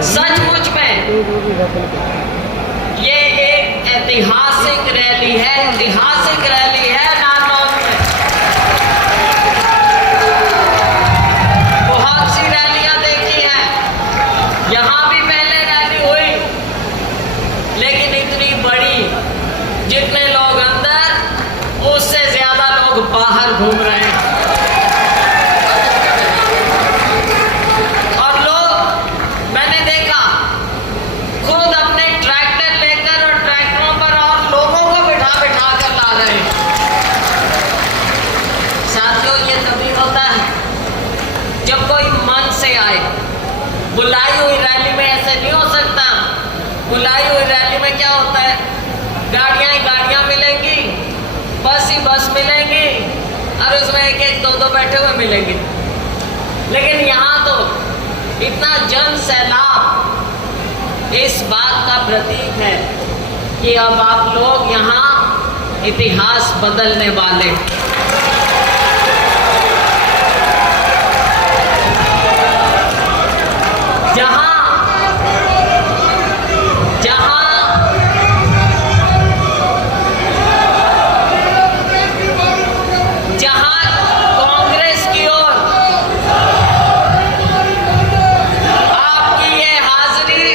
सचमुच में ये एक ऐतिहासिक रैली है, ऐतिहासिक रैली है नारनौल में। बहुत सी रैलियां देखी हैं, यहां भी पहले रैली हुई, लेकिन इतनी बड़ी, जितने लोग अंदर उससे ज्यादा लोग बाहर घूम रहे हैं। और लोग, मैंने देखा, खुद अपने ट्रैक्टर लेकर और ट्रैक्टरों पर और लोगों को बिठा बिठा कर ला रहे हैं। साथियों, ये तभी होता है जब कोई मन से आए। बुलाई हुई रैली में ऐसे नहीं हो सकता। बुलाई हुई रैली में क्या होता है, गाड़ियां ही गाड़ियां मिलेंगी, बस ही बस मिलेंगी, और उसमें एक एक दो दो बैठे हुए मिलेंगे। लेकिन यहाँ तो इतना जन सैलाब इस बात का प्रतीक है कि अब आप लोग यहाँ इतिहास बदलने वाले। जहाँ कांग्रेस की ओर आपकी ये हाजिरी,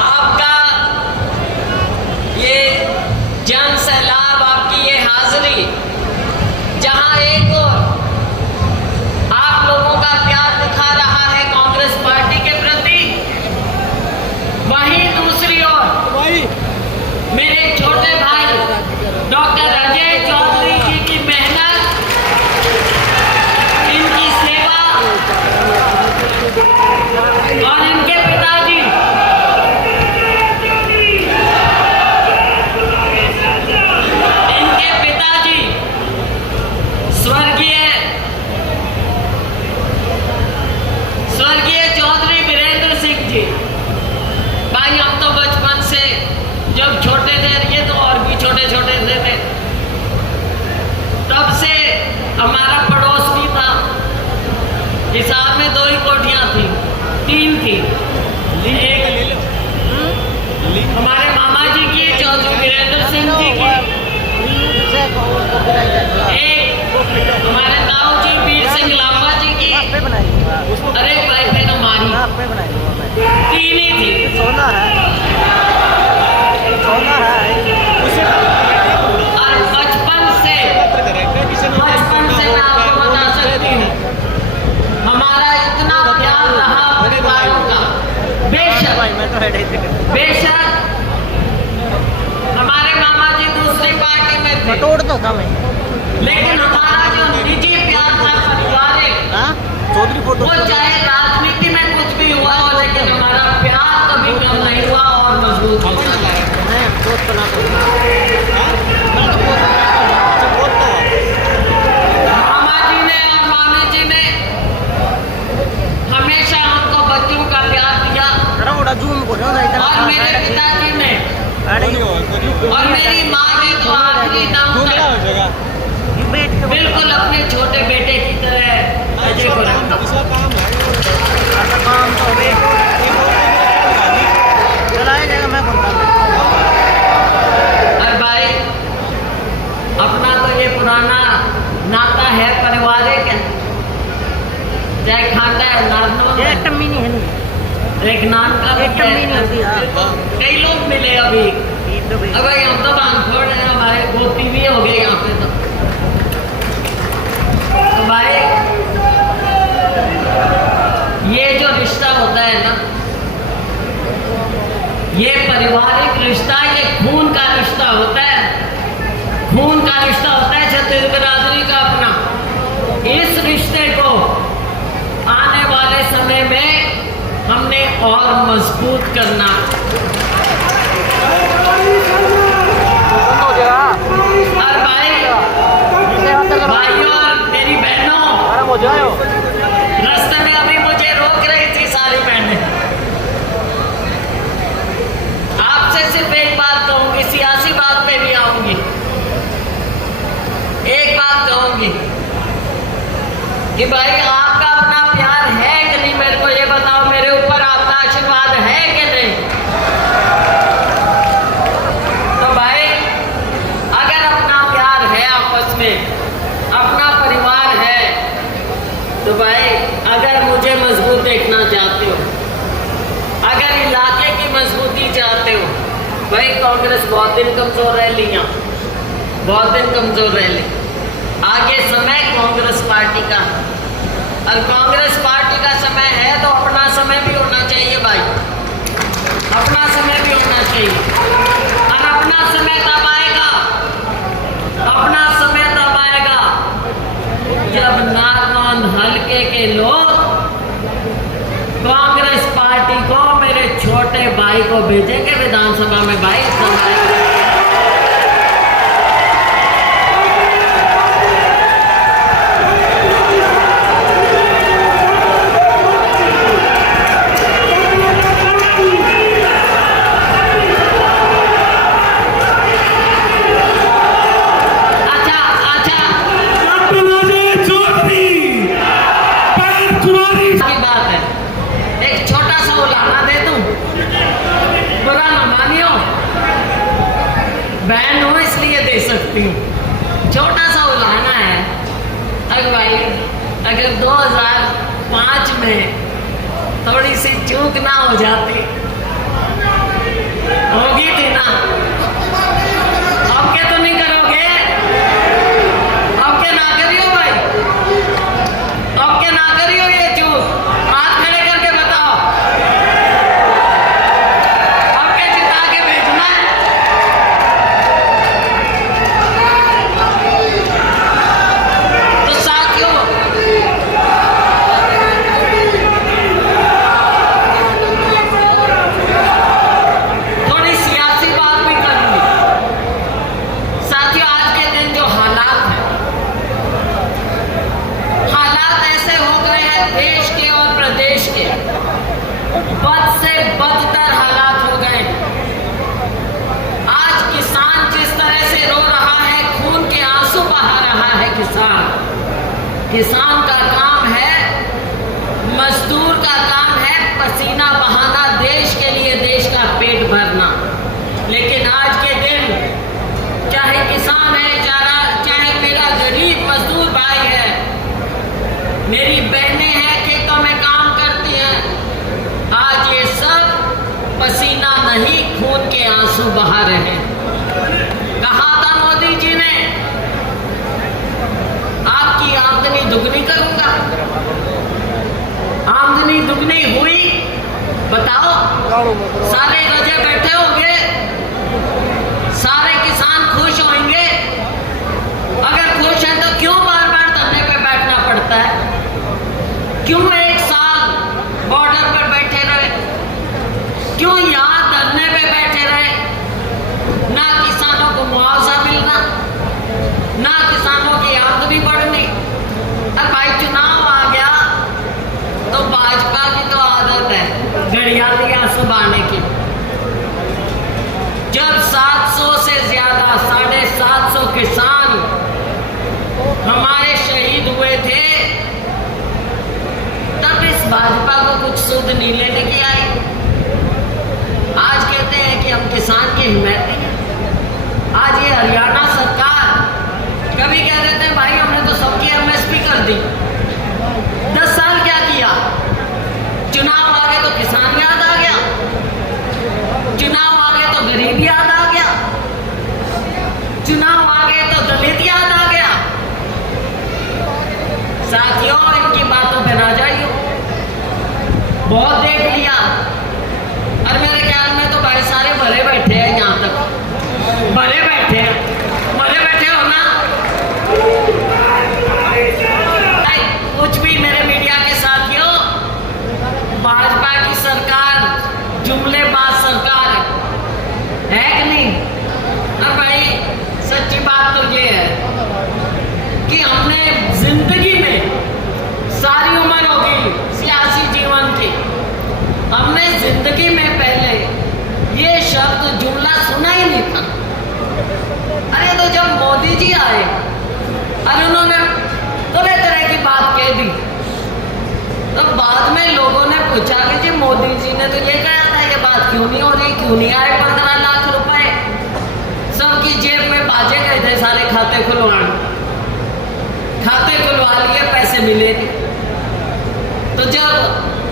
आपका ये जन सैलाब, आपकी ये हाजिरी, जहां एक ओर आप लोगों का प्यार दिखा रहा है कांग्रेस पार्टी के प्रति, वहीं दूसरी ओर मेरे छोटे भाई डॉक्टर अजय चौधरी जी की मेहनत, इनकी सेवा और इनके पिताजी स्वर्गीय चौधरी वीरेंद्र सिंह जी। भाई, हम तो बचपन से जब छोटे थे, ये तो और भी छोटे छोटे थे, तब से हमारा पड़ोस भी था। हिसाब में 2 ही कोठियां थी, 3 थी। एक हमारे मामा जी की, चौधरी वीरेंद्र सिंह जी की, एक हमारे ताऊ जी वीर सिंह लांबा जी की, अरे भाई फिर हमारी 3 ही थी। और बचपन से मैं आपको बता सकती हूँ, हमारा इतना प्यार रहा परिवारों का। बेशक हमारे मामा जी दूसरी पार्टी में थे, लेकिन हमारा जो निजी प्यार था पारिवारिक, वो चाहे राजनीति में कुछ भी हुआ हो, लेकिन हमारा प्यार कभी कम नहीं हुआ और मजबूत होता है। मामा जी ने और मामी जी ने हमेशा हमको बच्चों का प्यार दिया, और मेरे पिताजी ने और मेरी माँ ने तो आखिरी दम तक बिल्कुल अपने छोटे बेटे की तरह अजय को रखा। और भाई, अपना तो ये पुराना नाता है, पारिवारिक है, चाहे खाता है नारनौल, एक नान का कई लोग मिले अभी। अब हम तो बांधोड़ है, हमारे गोती भी हो गए यहाँ पे। तो भाई, ये जो रिश्ता होता है ना, ये पारिवारिक रिश्ता, ये खून का रिश्ता होता है। खून का रिश्ता होता है छत्तीसगढ़ बिरादरी का अपना। इस रिश्ते को आने वाले समय में हमने और मजबूत करना। और भाइयों और मेरी बहनों, रास्ते में अभी मुझे रोक रही थी सारी बहनें। आपसे सिर्फ एक बात कहूंगी, सियासी बात पे भी आऊंगी। कि भाई आपका अपना प्यार है कि नहीं, मेरे को ये बताओ, मेरे ऊपर आपका आशीर्वाद है कि नहीं। तो भाई अगर अपना प्यार है, आपस में अपना परिवार है, तो भाई अगर मुझे मजबूत देखना चाहते हो, अगर इलाके की मजबूती चाहते हो, भाई कांग्रेस बहुत दिन कमजोर रह ली, बहुत दिन कमजोर रह ली। आगे समय कांग्रेस पार्टी का, और कांग्रेस पार्टी का समय है तो अपना समय भी होना चाहिए भाई, अपना समय भी होना चाहिए। और अपना समय तब आएगा, अपना समय तब आएगा जब नारनौंद हल्के के लोग कांग्रेस पार्टी को, मेरे छोटे भाई को भेजेंगे विधानसभा में। भाई बहन हो इसलिए दे सकती हूँ, छोटा सा उलाहना है। अगर भाई अगर 2005 में थोड़ी सी चूक ना हो जाती, होगी थी ना, अब क्या तो नहीं करोगे, अब क्या ना करियो भाई, अब क्या ना करियो ये चूक, हाथ खड़े करके बताओ, अब क्या जिता के भेजना है। देश के और प्रदेश के बद से बदतर हालात हो गए। आज किसान जिस तरह से रो रहा है, खून के आंसू बहा रहा है किसान का काम है, मजदूर का काम है पसीना बहाना, देश के लिए देश का पेट भरना। लेकिन आज के दिन चाहे किसान है, चाहे मेरा गरीब मजदूर भाई है, मेरी बहनें हैं खेतों में काम करती हैं, आज ये सब पसीना नहीं खून के आंसू बहा रहे हैं। कहा था मोदी जी ने, आपकी आमदनी दुगनी करूंगा, आमदनी दुगनी हुई, बताओ सारे रजे बैठे होंगे, सारे किसान खुश होंगे। अगर खुश हैं तो क्यों बार बार धरने पे बैठना पड़ता है, क्यों एक साल बॉर्डर पर बैठे रहे, क्यों यहाँ धरने पे बैठे रहे, ना किसानों को मुआवजा मिलना, ना किसानों की आमदनी बढ़नी। अब भाई चुनाव आ गया तो भाजपा की तो आदत है घड़ियाली आंसू बहाने की। जब 700 से ज्यादा 750 किसान हमारे शहीद हुए थे, तब इस भाजपा को कुछ सुध नहीं लेने की आई। आज कहते हैं कि हम किसान की हिमायती हैं। आज ये हरियाणा सरकार कभी कह देते हैं भाई हमने तो सबकी एमएसपी कर दी। 10 साल क्या किया, चुनाव आ गए तो किसान याद आ गया, चुनाव आ गए तो गरीब याद आ गया, चुनाव आ गए तो दलित याद आ गया। साथियों इनकी बातों पे ना जाइए, बहुत देख लिया। और मेरे ख्याल में तो भाई सारे भरे बैठे हैं, यहाँ तक भरे बैठे हैं, भरे बैठे हो ना। कुछ भी मेरे मीडिया के साथियों, भाजपा की सरकार जुमलेबाज सरकार है कि नहीं। और भाई सच्ची बात तो ये है कि हमने जिंदगी में, सारी उम्र हो गई सियासी जीवन की, हमने जिंदगी में पहले ये शब्द जुमला सुना ही नहीं था। अरे तो जब मोदी जी आए, अरे पूछा कि जी मोदी जी ने तो ये कहा था, ये बात क्यों नहीं हो रही, क्यों नहीं आए 15 लाख रुपए? सबकी जेब में बाजे गए थे सारे खाते खुलवाने, खाते खुलवा लिए, पैसे मिले नहीं। तो जब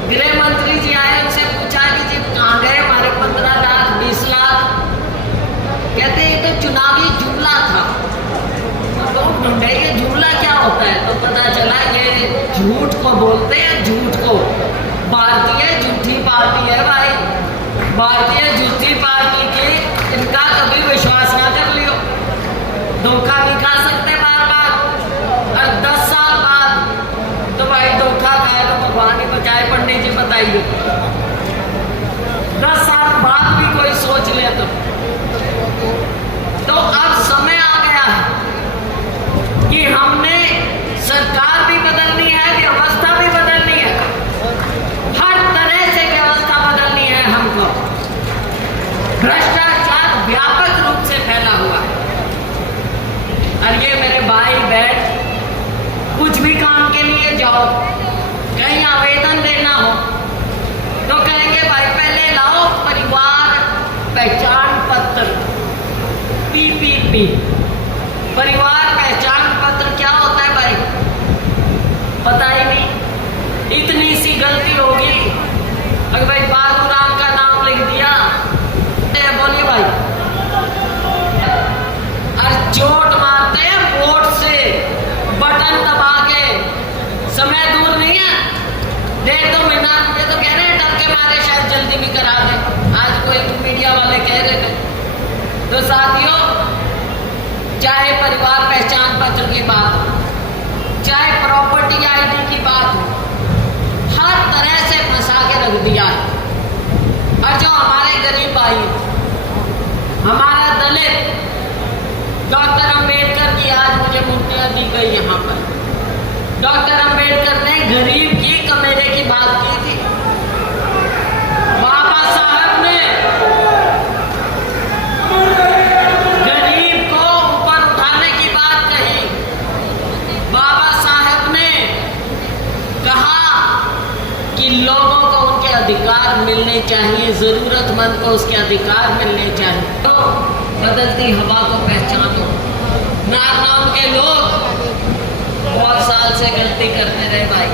गृह मंत्री जी आए, उनसे पूछा कि जी कहाँ गए हमारे 15 लाख 20 लाख? कहते ये तो चुनावी जुमला था। तो ढूंढे ये जुमला क्या होता है, तो पता चला ये झूठ को बोलते हैं, झूठ को। भारतीय झूठी पार्टी है भाई, भारतीय झूठी पार्टी की इनका कभी विश्वास ना कर लियो। धोखा नहीं खा सकते बार बार। और 10 साल बाद तो भाई धोखा खाए तो भगवान ही बचाए। पंडित जी बताइए, 10 साल बाद भी कोई सोच ले तो अब समय आ गया है कि हमने सरकार भी बदलनी है, व्यवस्था भी बदलनी है, हर तरह से व्यवस्था बदलनी है हमको। भ्रष्टाचार व्यापक रूप से फैला हुआ है। और ये मेरे भाई बहन, कुछ भी काम के लिए जाओ, कहीं आवेदन देना हो तो कहेंगे भाई पहले लाओ परिवार पहचान पत्र, PPP। परिवार पहचान पत्र क्या होता है भाई, पता ही नहीं। इतनी सी गलती होगी, अगर भाई बाबूराम का नाम लिख दिया, बोलिए भाई, और चोट मारते हैं वोट से, बटन दबा के। समय दूर नहीं है, 1.5-2 महीना, ये तो कह रहे हैं डर के मारे शायद जल्दी भी करा दे। आज कोई मीडिया वाले कह रहे थे। तो साथियों, चाहे परिवार पहचान पत्र की बात हो, चाहे प्रॉपर्टी ID की बात हो, हर तरह से फंसा के रख दिया है। और जो हमारे गरीब भाई, हमारा दलित, डॉक्टर अंबेडकर की आज मुझे मूर्तियां दी गई यहाँ पर। डॉक्टर अंबेडकर ने गरीब की कमेरे की बात की थी। बाबा साहब ने गरीब को ऊपर उठाने की बात कही। बाबा साहब ने कहा कि लोगों को उनके अधिकार मिलने चाहिए, जरूरतमंद को उसके अधिकार मिलने चाहिए। तो बदलती हवा को पहचानो। नाम के लोग बहुत साल से गलती करते रहे भाई।